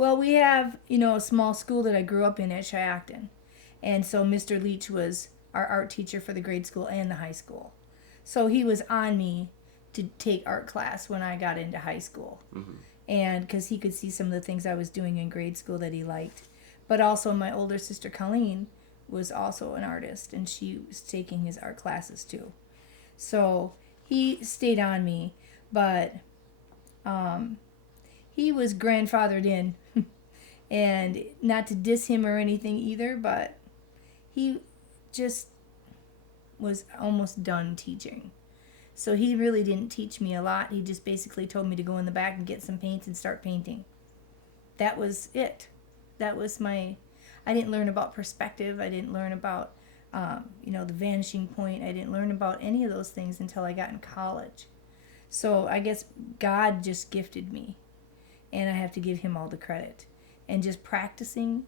Well, we have, a small school that I grew up in at Shiocton. And so Mr. Leach was our art teacher for the grade school and the high school. So he was on me to take art class when I got into high school. Mm-hmm. And because he could see some of the things I was doing in grade school that he liked. But also my older sister Colleen was also an artist, and she was taking his art classes too. So he stayed on me, but he was grandfathered in. And not to diss him or anything either, but he just was almost done teaching. So he really didn't teach me a lot. He just basically told me to go in the back and get some paints and start painting. That was it. That was I didn't learn about perspective. I didn't learn about, the vanishing point. I didn't learn about any of those things until I got in college. So I guess God just gifted me, and I have to give him all the credit. And just practicing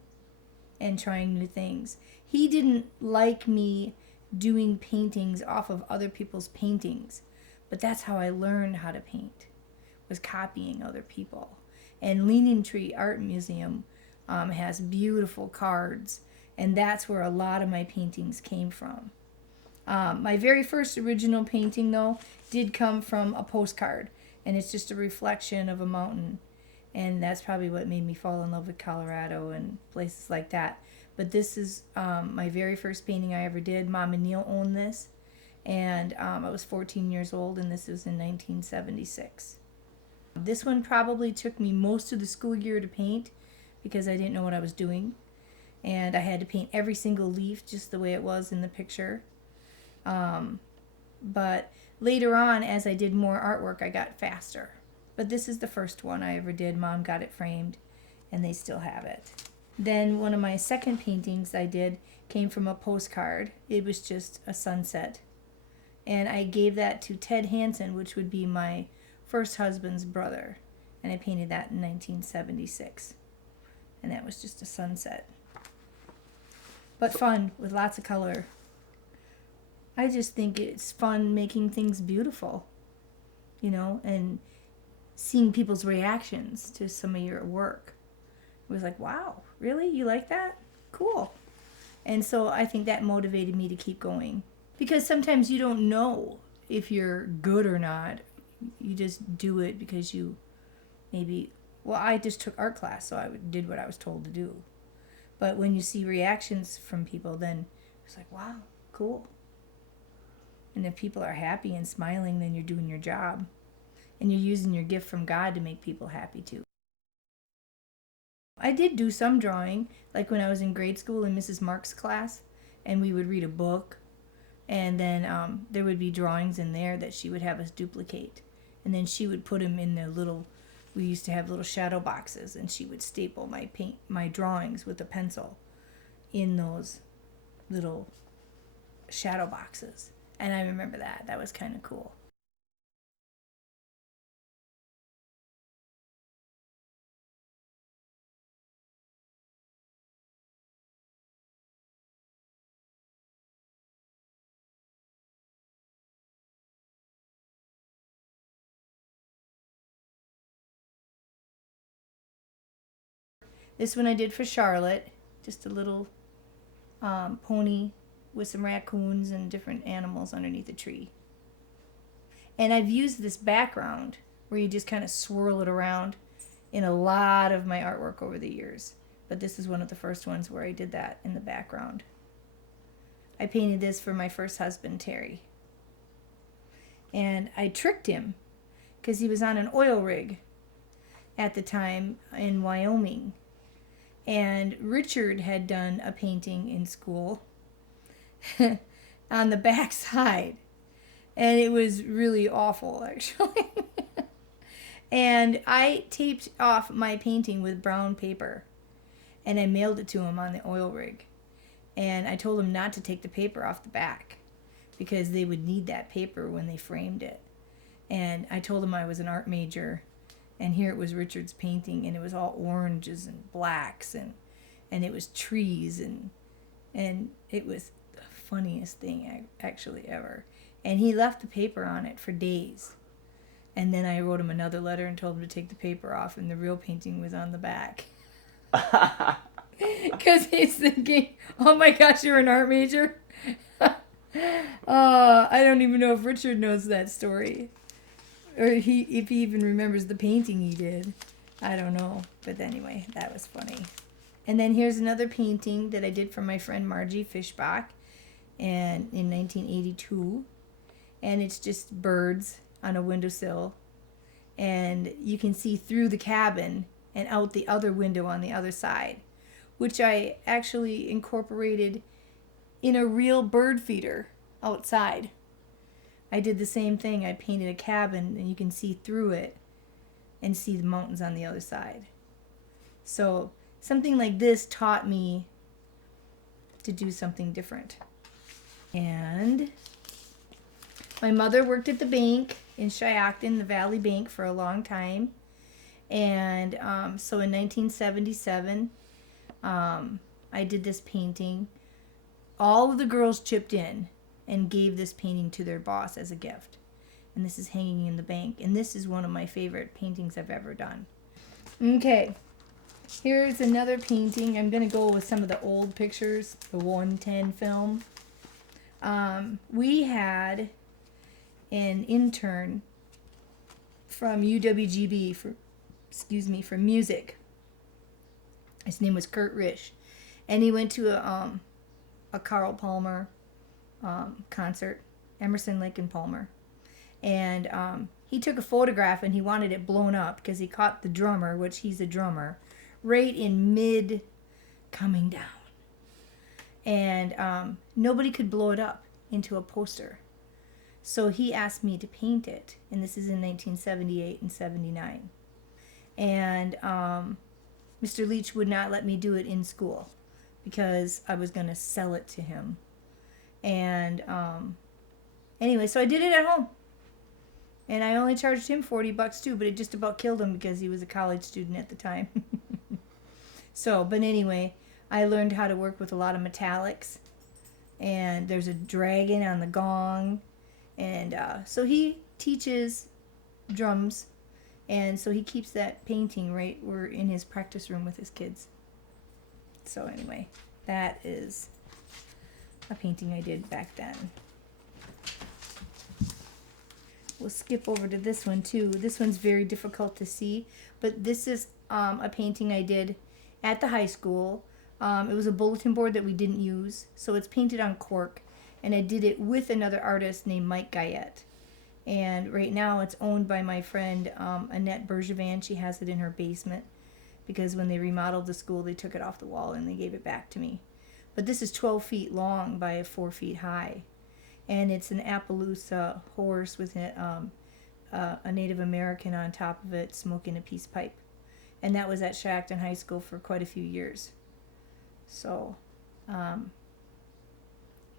and trying new things. He didn't like me doing paintings off of other people's paintings, but that's how I learned how to paint, was copying other people. And Leaning Tree Art Museum has beautiful cards, and that's where a lot of my paintings came from. My very first original painting, though, did come from a postcard, and it's just a reflection of a mountain. And that's probably what made me fall in love with Colorado and places like that. But this is my very first painting I ever did. Mom and Neil owned this. And I was 14 years old, and this was in 1976. This one probably took me most of the school year to paint because I didn't know what I was doing. And I had to paint every single leaf just the way it was in the picture. But later on, as I did more artwork, I got faster. But this is the first one I ever did. Mom got it framed, and they still have it. Then one of my second paintings I did came from a postcard. It was just a sunset. And I gave that to Ted Hansen, which would be my first husband's brother. And I painted that in 1976. And that was just a sunset. But fun, with lots of color. I just think it's fun making things beautiful, and seeing people's reactions to some of your work. It was like, wow, really? You like that? Cool. And so I think that motivated me to keep going. Because sometimes you don't know if you're good or not. You just do it because you I just took art class, so I did what I was told to do. But when you see reactions from people, then it's like, wow, cool. And if people are happy and smiling, then you're doing your job. And you're using your gift from God to make people happy too. I did do some drawing, like when I was in grade school in Mrs. Mark's class, and we would read a book, and then there would be drawings in there that she would have us duplicate. And then she would put them in we used to have little shadow boxes, and she would staple my drawings with a pencil in those little shadow boxes. And I remember that. That was kind of cool. This one I did for Charlotte. Just a little pony with some raccoons and different animals underneath a tree. And I've used this background where you just kind of swirl it around in a lot of my artwork over the years. But this is one of the first ones where I did that in the background. I painted this for my first husband, Terry. And I tricked him because he was on an oil rig at the time in Wyoming. And Richard had done a painting in school on the back side. And it was really awful, actually. And I taped off my painting with brown paper. And I mailed it to him on the oil rig. And I told him not to take the paper off the back because they would need that paper when they framed it. And I told him I was an art major. And here it was Richard's painting, and it was all oranges and blacks, and it was trees, and it was the funniest thing actually ever. And he left the paper on it for days. And then I wrote him another letter and told him to take the paper off, and the real painting was on the back. Because he's thinking, oh my gosh, you're an art major? I don't even know if Richard knows that story. Or if he even remembers the painting he did. I don't know. But anyway, that was funny. And then here's another painting that I did for my friend Margie Fishbach and in 1982. And it's just birds on a windowsill. And you can see through the cabin and out the other window on the other side, which I actually incorporated in a real bird feeder outside. I did the same thing. I painted a cabin and you can see through it and see the mountains on the other side. So something like this taught me to do something different. And my mother worked at the bank in Shiocton, the Valley Bank, for a long time. And so in 1977, I did this painting. All of the girls chipped in and gave this painting to their boss as a gift. And this is hanging in the bank. And this is one of my favorite paintings I've ever done. Okay, here's another painting. I'm going to go with some of the old pictures, the 110 film. We had an intern from UWGB for music. His name was Kurt Risch, and he went to a Carl Palmer concert, Emerson, Lake and Palmer, and he took a photograph and he wanted it blown up because he caught the drummer, which he's a drummer, right in mid coming down, and nobody could blow it up into a poster. So he asked me to paint it, and this is in 1978 and 79. And Mr. Leach would not let me do it in school because I was going to sell it to him. And anyway, so I did it at home. And I only charged him $40 too, but it just about killed him because he was a college student at the time. So, but anyway, I learned how to work with a lot of metallics. And there's a dragon on the gong. And so he teaches drums, and so he keeps that painting right we're in his practice room with his kids. So anyway, that is a painting I did back then. We'll skip over to this one too. This one's very difficult to see, but this is a painting I did at the high school. It was a bulletin board that we didn't use, so it's painted on cork. And I did it with another artist named Mike Guyette. And right now it's owned by my friend Annette Bergevin. She has it in her basement because when they remodeled the school, they took it off the wall and they gave it back to me. But this is 12 feet long by 4 feet high. And it's an Appaloosa horse with a Native American on top of it smoking a peace pipe. And that was at Shiocton High School for quite a few years. So,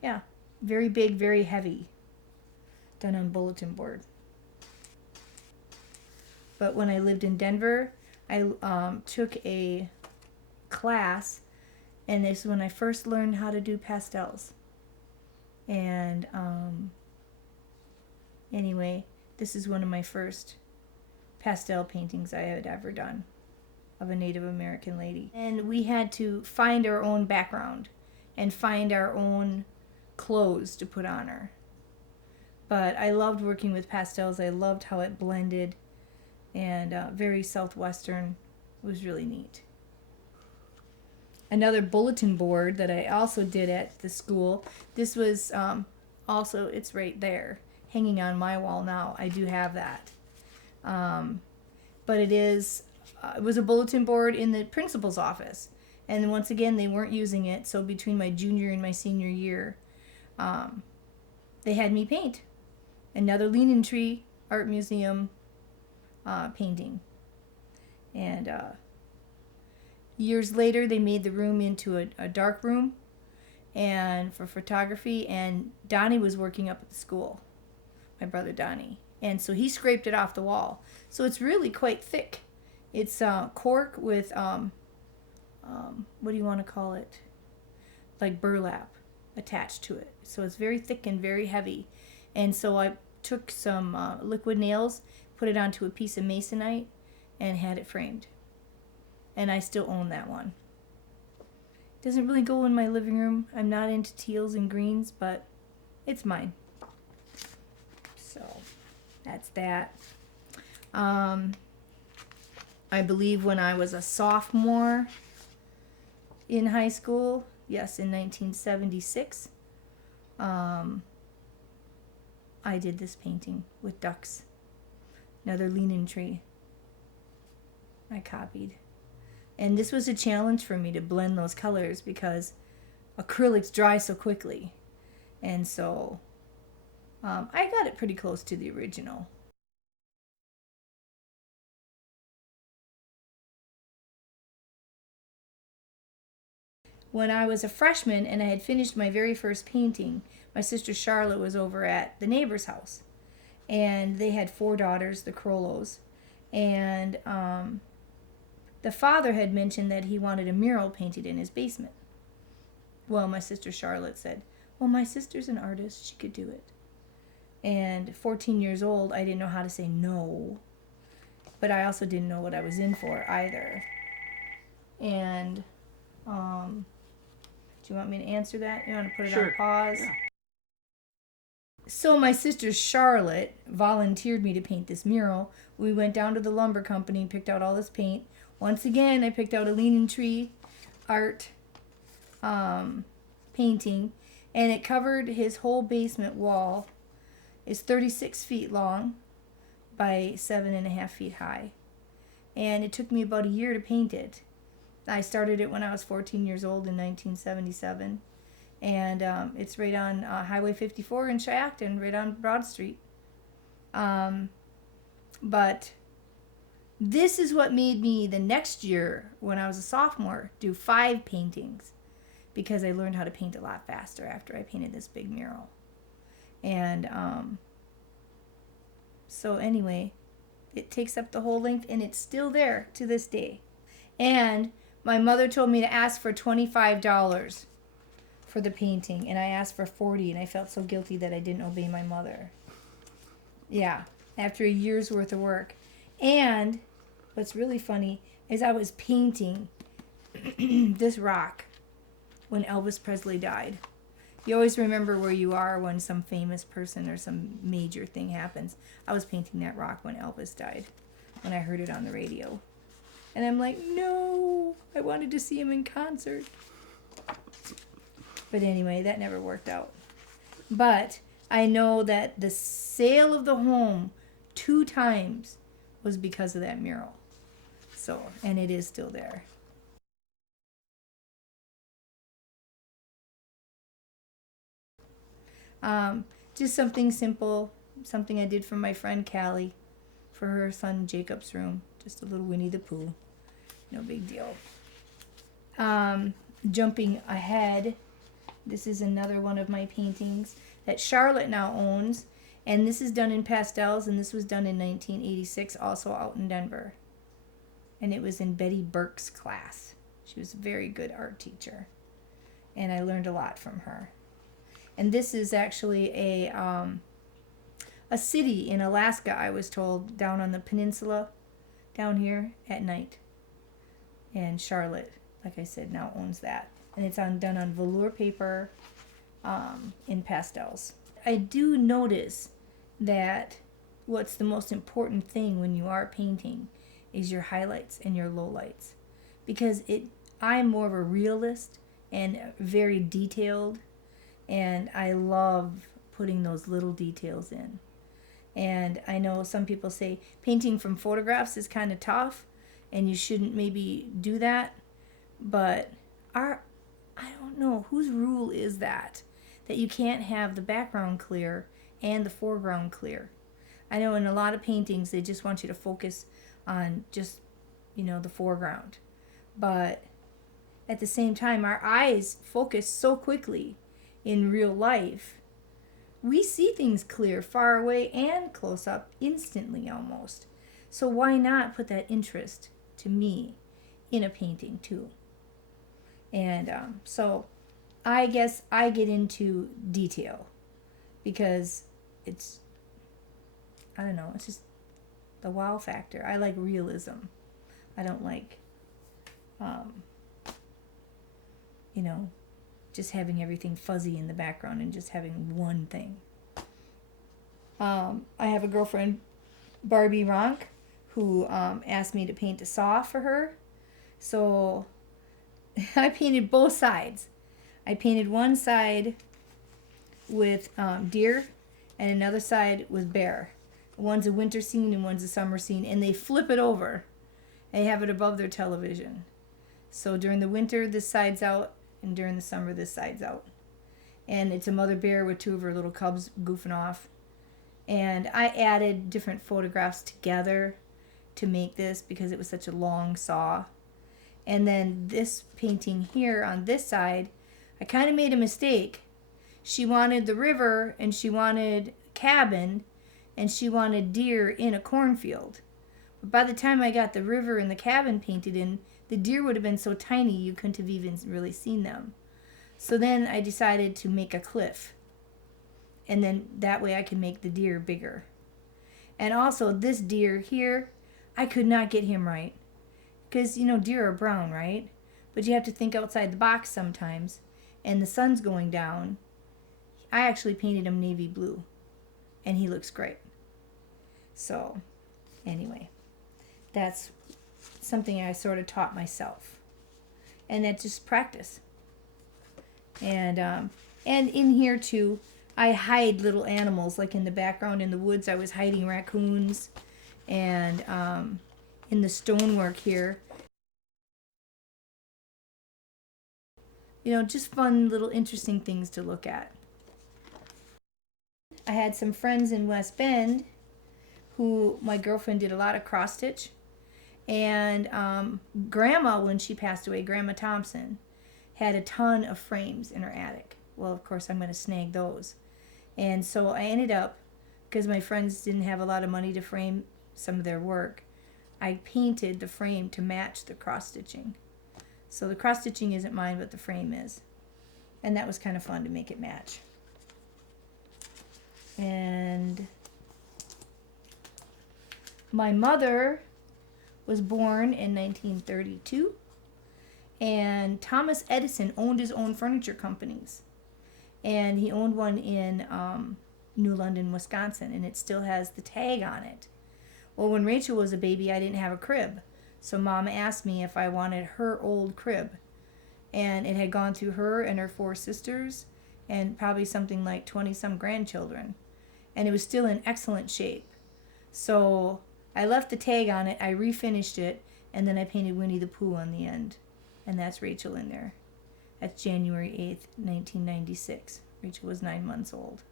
yeah. Very big, very heavy. Done on bulletin board. But when I lived in Denver, I took a class, and this is when I first learned how to do pastels. And anyway, this is one of my first pastel paintings I had ever done of a Native American lady. And we had to find our own background and find our own clothes to put on her. But I loved working with pastels. I loved how it blended, and very southwestern. It was really neat. Another bulletin board that I also did at the school. This was also, it's right there hanging on my wall now. I do have that. But it was a bulletin board in the principal's office, and once again they weren't using it, so between my junior and my senior year they had me paint another Leaning Tree Art Museum painting. And years later, they made the room into a dark room and for photography. And Donnie was working up at the school, my brother Donnie. And so he scraped it off the wall. So it's really quite thick. It's cork with, what do you want to call it? Like burlap attached to it. So it's very thick and very heavy. And so I took some liquid nails, put it onto a piece of masonite, and had it framed. and I still own that one. Doesn't really go in my living room. I'm not into teals and greens, but it's mine. So that's that. I believe when I was a sophomore in high school, yes, in 1976, I did this painting with ducks. Another leaning tree. I copied. And this was a challenge for me to blend those colors because acrylics dry so quickly. And so I got it pretty close to the original. When I was a freshman and I had finished my very first painting, my sister Charlotte was over at the neighbor's house. And they had 4 daughters, the Crollos. And the father had mentioned that he wanted a mural painted in his basement. Well, my sister Charlotte said, well, my sister's an artist. She could do it. And 14 years old, I didn't know how to say no. But I also didn't know what I was in for either. And do you want me to answer that? You want to put it on pause? Yeah. So my sister Charlotte volunteered me to paint this mural. We went down to the lumber company and picked out all this paint. Once again, I picked out a leaning tree art painting, and it covered his whole basement wall. It's 36 feet long by 7.5 feet high. And it took me about a year to paint it. I started it when I was 14 years old in 1977. And it's right on Highway 54 in Shiocton, right on Broad Street. But this is what made me, the next year, when I was a sophomore, do 5 paintings. Because I learned how to paint a lot faster after I painted this big mural. And so anyway, it takes up the whole length, and it's still there to this day. And my mother told me to ask for $25 for the painting, and I asked for $40, and I felt so guilty that I didn't obey my mother. Yeah, after a year's worth of work. And what's really funny is I was painting this rock when Elvis Presley died. You always remember where you are when some famous person or some major thing happens. I was painting that rock when Elvis died, when I heard it on the radio. And I'm like, no, I wanted to see him in concert. But anyway, that never worked out. But I know that the sale of the home 2 times was because of that mural. So, and it is still there. Just something simple, something I did for my friend Callie, for her son Jacob's room. Just a little Winnie the Pooh. No big deal. Jumping ahead, this is another one of my paintings that Charlotte now owns. And this is done in pastels, and this was done in 1986, also out in Denver. And it was in Betty Burke's class. She was a very good art teacher. And I learned a lot from her. And this is actually a city in Alaska, I was told, down on the peninsula, down here at night. And Charlotte, like I said, now owns that. And it's done on velour paper in pastels. I do notice that what's the most important thing when you are painting is your highlights and your lowlights. Because I'm more of a realist and very detailed. And I love putting those little details in. And I know some people say painting from photographs is kind of tough and you shouldn't maybe do that. But I don't know, whose rule is that you can't have the background clear and the foreground clear? I know in a lot of paintings they just want you to focus on just, the foreground. But at the same time, our eyes focus so quickly in real life. We see things clear, far away, and close up instantly almost. So why not put that interest, to me, in a painting too? And so I guess I get into detail because it's just the wow factor. I like realism. I don't like um, you know, just having everything fuzzy in the background and just having one thing. I have a girlfriend, Barbie Ronk, who asked me to paint a saw for her. So I painted both sides. I painted one side with deer and another side with bear. One's a winter scene and one's a summer scene, and they flip it over. They have it above their television. So during the winter, this side's out, and during the summer, this side's out. And it's a mother bear with two of her little cubs goofing off. And I added different photographs together to make this because it was such a long saw. And then this painting here on this side, I kind of made a mistake. She wanted the river, and she wanted cabin, and she wanted deer in a cornfield. But by the time I got the river and the cabin painted in, the deer would have been so tiny you couldn't have even really seen them. So then I decided to make a cliff. And then that way I can make the deer bigger. And also this deer here, I could not get him right. Because, you know, deer are brown, right? But you have to think outside the box sometimes. And the sun's going down. I actually painted him navy blue. And he looks great. So, anyway. That's something I sort of taught myself. And that's just practice. And in here too, I hide little animals. Like in the background in the woods, I was hiding raccoons. And in the stonework here, you know, just fun little interesting things to look at. I had some friends in West Bend who my girlfriend did a lot of cross stitch. And Grandma, when she passed away, Grandma Thompson, had a ton of frames in her attic. Well, of course, I'm going to snag those. And so I ended up, because my friends didn't have a lot of money to frame some of their work, I painted the frame to match the cross stitching. So the cross stitching isn't mine, but the frame is. And that was kind of fun to make it match. And my mother was born in 1932, and Thomas Edison owned his own furniture companies, and he owned one in New London, Wisconsin, and it still has the tag on it. Well, when Rachel was a baby, I didn't have a crib, so Mom asked me if I wanted her old crib, and it had gone through her and her 4 sisters and probably something like 20-some grandchildren, and it was still in excellent shape. So I left the tag on it, I refinished it, and then I painted Winnie the Pooh on the end. And that's Rachel in there. That's January 8th, 1996. Rachel was 9 months old.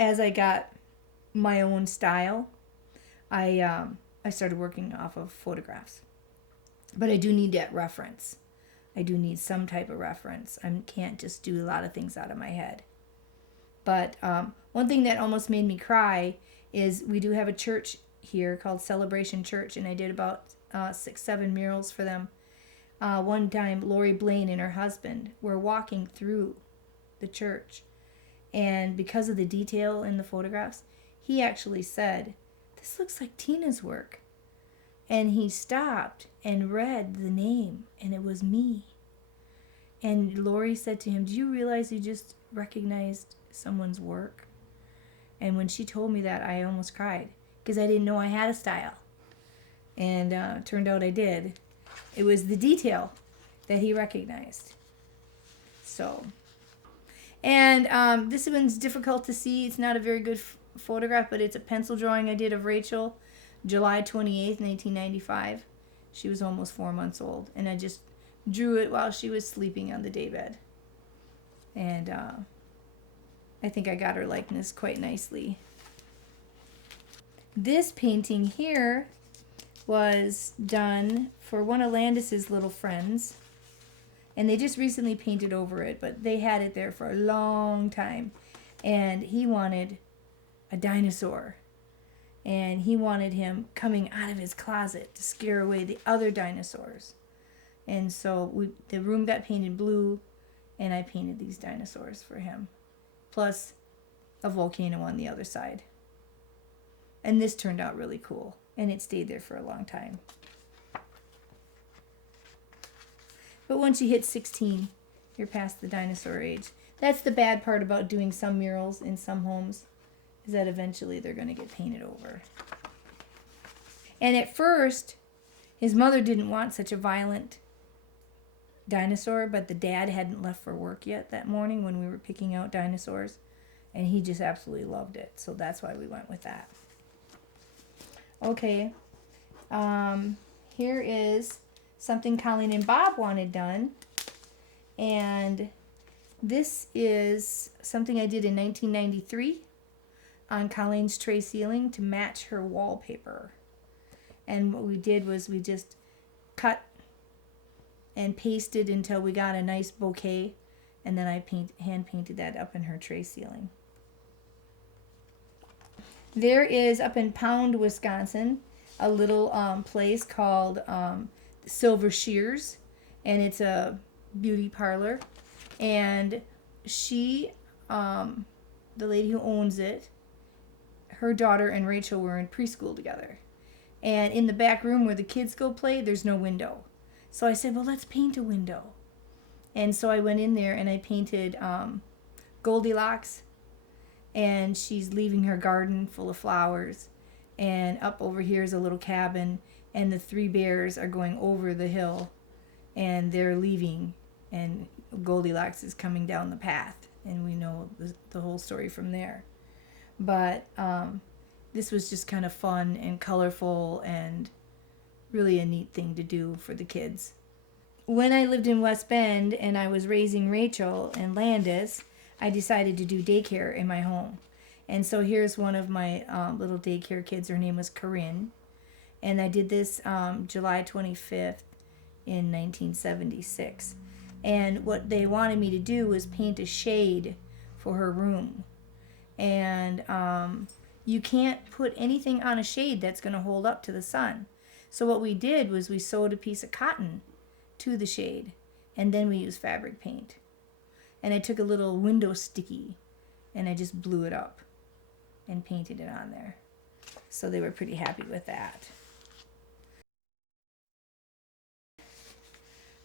As I got my own style, I started working off of photographs. But I do need that reference. I do need some type of reference. I can't just do a lot of things out of my head. But one thing that almost made me cry is we do have a church here called Celebration Church, and I did about 6-7 murals for them. One time, Lori Blaine and her husband were walking through the church, and because of the detail in the photographs, he actually said, "This looks like Tina's work." And he stopped and read the name, and it was me. And Lori said to him, "Do you realize you just recognized someone's work?" And when she told me that, I almost cried because I didn't know I had a style. And turned out I did. It was the detail that he recognized. So, and this one's difficult to see. It's not a very good photograph, but it's a pencil drawing I did of Rachel, July 28th, 1995. She was almost 4 months old, and I just drew it while she was sleeping on the daybed. And I think I got her likeness quite nicely. This painting here was done for one of Landis's little friends, and they just recently painted over it, but they had it there for a long time, and he wanted a dinosaur, and he wanted him coming out of his closet to scare away the other dinosaurs. And so the room got painted blue, and I painted these dinosaurs for him, plus a volcano on the other side. And this turned out really cool. and it stayed there for a long time. But once you hit 16, you're past the dinosaur age. That's the bad part about doing some murals in some homes, is that eventually they're going to get painted over. And at first, his mother didn't want such a violent dinosaur, but the dad hadn't left for work yet that morning when we were picking out dinosaurs, and he just absolutely loved it. So that's why we went with that. Okay, here is something Colleen and Bob wanted done, and this is something I did in 1993 on Colleen's tray ceiling to match her wallpaper. And what we did was we just cut and pasted until we got a nice bouquet, and then I hand painted that up in her tray ceiling. There is up in Pound, Wisconsin, a little place called Silver Shears, and it's a beauty parlor. And she, the lady who owns it, her daughter and Rachel were in preschool together. And in the back room where the kids go play, there's no window. So I said, well, let's paint a window. And so I went in there and I painted Goldilocks, and she's leaving her garden full of flowers. And up over here is a little cabin, and the three bears are going over the hill, and they're leaving, and Goldilocks is coming down the path, and we know the whole story from there. But this was just kind of fun and colorful and really a neat thing to do for the kids. When I lived in West Bend and I was raising Rachel and Landis, I decided to do daycare in my home. And so here's one of my little daycare kids. Her name was Corinne. And I did this July 25th in 1976. And what they wanted me to do was paint a shade for her room. And you can't put anything on a shade that's going to hold up to the sun. So what we did was we sewed a piece of cotton to the shade, and then we used fabric paint. And I took a little window sticky, and I just blew it up and painted it on there. So they were pretty happy with that.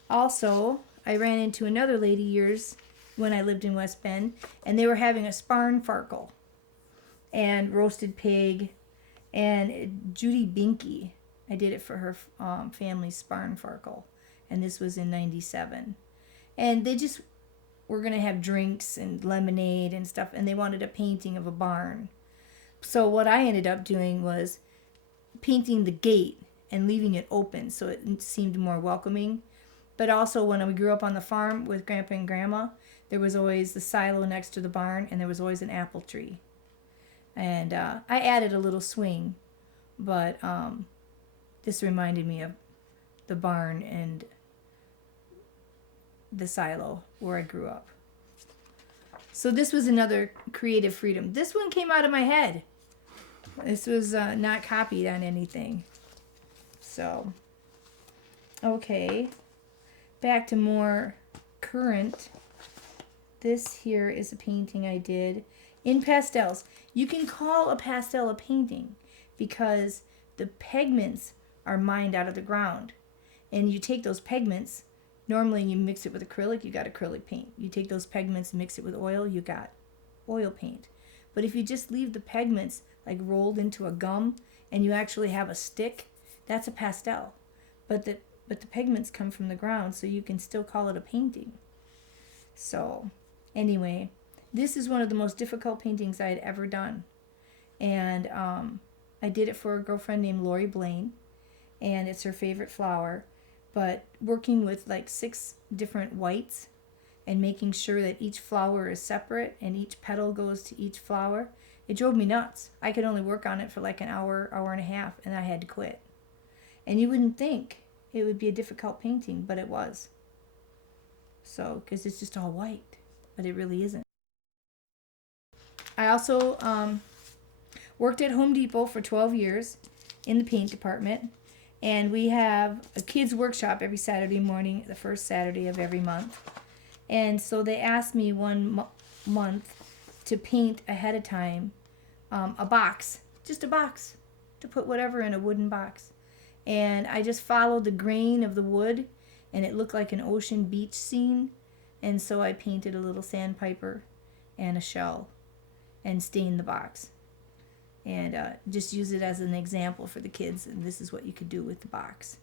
Also, I ran into another lady years when I lived in West Bend, and they were having a sparnfarkle and roasted pig, and Judy Binky, I did it for her family's sparnfarkle, and this was in 97. And they just were going to have drinks and lemonade and stuff, and they wanted a painting of a barn. So what I ended up doing was painting the gate and leaving it open so it seemed more welcoming. But also when we grew up on the farm with Grandpa and Grandma, there was always the silo next to the barn, and there was always an apple tree. And I added a little swing, but this reminded me of the barn and the silo where I grew up. So this was another creative freedom. This one came out of my head. This was not copied on anything. So, okay. Back to more current. This here is a painting I did in pastels. You can call a pastel a painting because the pigments are mined out of the ground. And you take those pigments, normally you mix it with acrylic, you got acrylic paint. You take those pigments and mix it with oil, you got oil paint. But if you just leave the pigments like rolled into a gum and you actually have a stick, that's a pastel. But the pigments come from the ground, so you can still call it a painting. So, anyway, this is one of the most difficult paintings I had ever done. And I did it for a girlfriend named Lori Blaine, and it's her favorite flower. But working with like 6 different whites and making sure that each flower is separate and each petal goes to each flower, it drove me nuts. I could only work on it for like an hour, hour and a half, and I had to quit. And you wouldn't think it would be a difficult painting, but it was. So, because it's just all white, but it really isn't. I also worked at Home Depot for 12 years in the paint department. And we have a kids' workshop every Saturday morning, the first Saturday of every month. And so they asked me one month to paint ahead of time a box, just a box. to put whatever in a wooden box. And I just followed the grain of the wood, and it looked like an ocean beach scene. And so I painted a little sandpiper and a shell and stained the box. And just use it as an example for the kids, and this is what you could do with the box.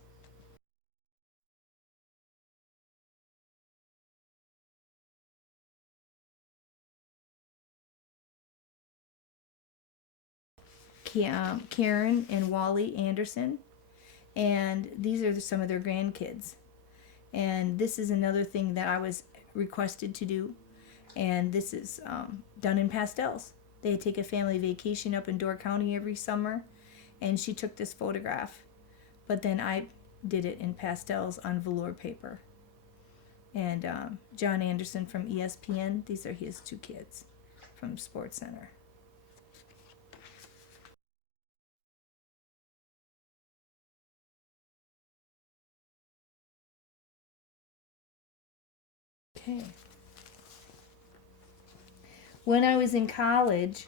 Karen and Wally Anderson, and these are some of their grandkids. And this is another thing that I was requested to do, and this is done in pastels. They take a family vacation up in Door County every summer, and she took this photograph, but then I did it in pastels on velour paper. And John Anderson from ESPN, these are his two kids from Sports Center. Okay. When I was in college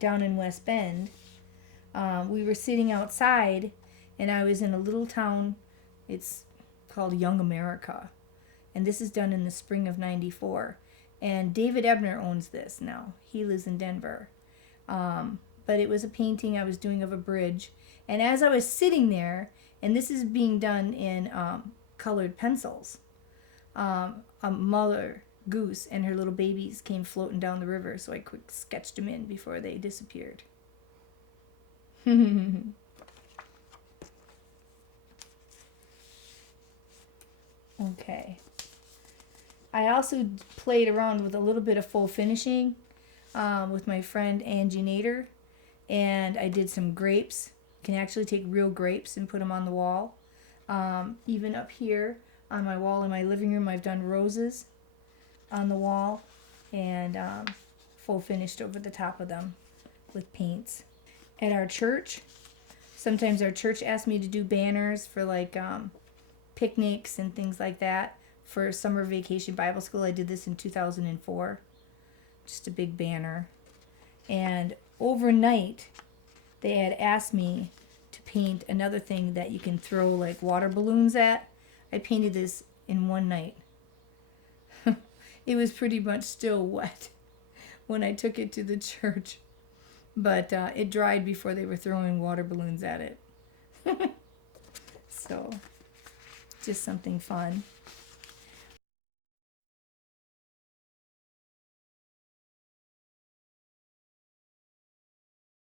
down in West Bend, we were sitting outside, and I was in a little town. It's called Young America, and this is done in the spring of '94. And David Ebner owns this now. He lives in Denver. But it was a painting I was doing of a bridge, and as I was sitting there, and this is being done in colored pencils, a mother goose and her little babies came floating down the river, so I quick sketched them in before they disappeared. Okay. I also played around with a little bit of full finishing with my friend Angie Nader, and I did some grapes. You can actually take real grapes and put them on the wall. Even up here on my wall in my living room, I've done roses on the wall and full finished over the top of them with paints. At our church, sometimes our church asks me to do banners for like picnics and things like that. For summer vacation Bible school, I did this in 2004. Just a big banner. And overnight, they had asked me to paint another thing that you can throw like water balloons at. I painted this in one night. It was pretty much still wet when I took it to the church, but it dried before they were throwing water balloons at it. So, just something fun.